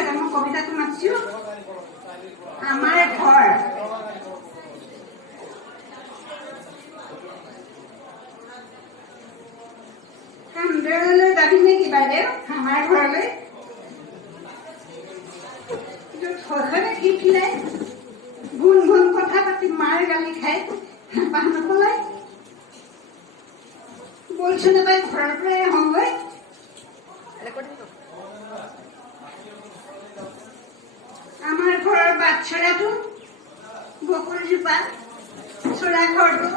আছে মই কবিতাটো মাতিছো আমাৰ ঘৰ কামলৈ যাবি নেকি বাইদেউ আমাৰ ঘৰলৈ শৈশৱে শিকিলে গুণ গুণ কথা পাতি মাৰ গালি খাই হেঁপাহ নপলাই বলছো নাপাই ঘৰৰ পৰাই আহোঁগৈ আমাৰ ঘৰৰ বাটচৰাটো বকুলজোপা চৰা ঘৰটো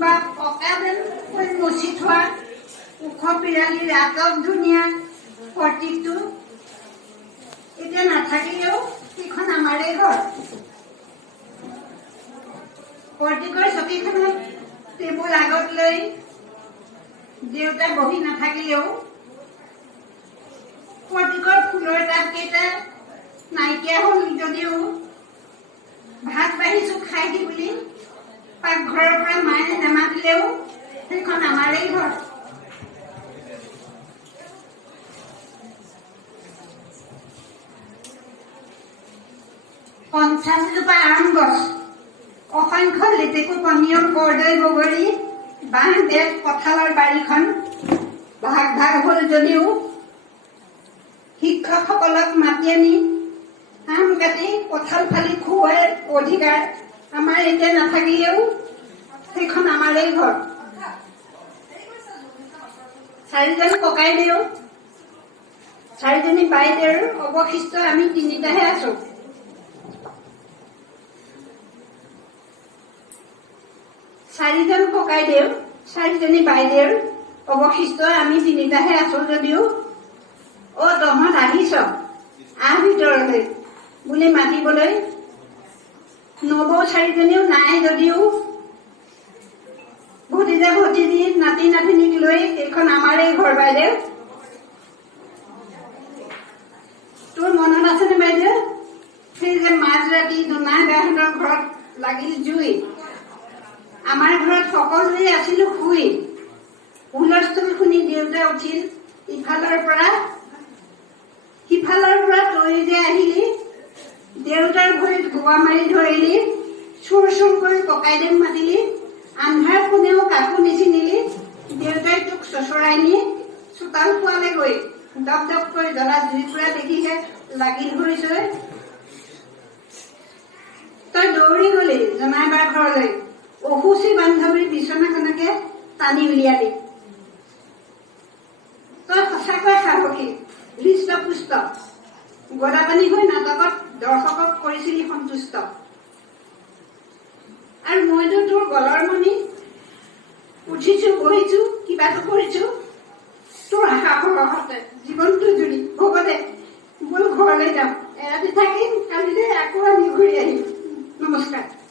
বা পকা যেন মচি থোৱা ওখ পিৰালিৰ আটক ধুনীয়া প্ৰতীকটো এতিয়া নাথাকিলেও সেইখন আমাৰেই ঘৰ প্ৰতীকৰ চকীখনত টেবুল আগত লৈ দেউতা বহি নাথাকিলেও প্ৰতীকৰ ফুলৰ টাবকেইটা নাইকিয়া হ'ল যদিও ভাত বাঢ়িছো খাই দি বুলি পাকঘৰৰ পৰা মায়ে নেমাতিলেও সেইখন আমাৰেই ঘৰ পঞ্চাছজোপা আম গছ অসংখ্য লেটেকু পনীয় কৰ্দৈ বগৰী বাঁহ বেত কঁঠালৰ বাৰীখন ভাগ ভাগ হ'ল যদিও শিক্ষকসকলক মাতি আনি আম কাটি কঁঠাল ফালি খুওৱাৰ অধিকাৰ আমাৰ এতিয়া নাথাকিলেও সেইখন আমাৰেই ঘৰ চাৰিজন ককাইদেউ চাৰিজনী বাইদেউৰ অৱশিষ্ট আমি তিনিটাহে আছো চাৰিজন ককাইদেউ চাৰিজনী বাইদেউৰ অৱশিষ্ট আমি তিনিটাহে আছো যদিও অ তহঁত আহিছ আহ ভিতৰলৈ বুলি মাতিবলৈ নবৌ চাৰিজনীও নাই যদিও ভতিজা ভতিজী নাতি নাতিনীক লৈ এইখন আমাৰেই ঘৰ বাইদেউ তোৰ মনত আছেনে বাইদেউ সেই যে মাজৰাতি জোনাই বাহঁতৰ ঘৰত লাগিল জুই আমাৰ ঘৰত সকলোৱে আছিলো শুই হুলস্থুল শুনি দেউতা উঠিল ইফালৰ পৰা সিফালৰ পৰা তই যে আহিলি দেউতাৰ ভৰিত গোৱা মাৰি ধৰিলি চুৰ চুৰ কৰি ককাইদেউক মাতিলি আন্ধাৰ কোনেও কাকো নিচিনিলি দেউতাই তোক চচৰাই নি চোতাল পোৱালে গৈ দপ দপকৈ জ্বলা জুইকুৰা দেখিহে লাগিল ধৰিছই তই দৌৰি গলি জনাইবাৰ ঘৰলৈ অসুচী বান্ধৱীৰ বিচনাখনকে টানি উলিয়ালি তই সঁচাকৈ সাহসী হৃষ্টপুষ্ট গদাপানী হৈ নাটকত দৰ্শকক কৰিছিলি সন্তুষ্ট আৰু মইতো তোৰ গলৰ মণি উঠিছো বহিছো কিবাটো কৰিছো তোৰ সাহসতে জীৱনটো জুৰি ভগতে বল ঘৰলৈ যাম এৰাতি থাকিম কালিলৈ আকৌ আমি ঘূৰি আহিম নমস্কাৰ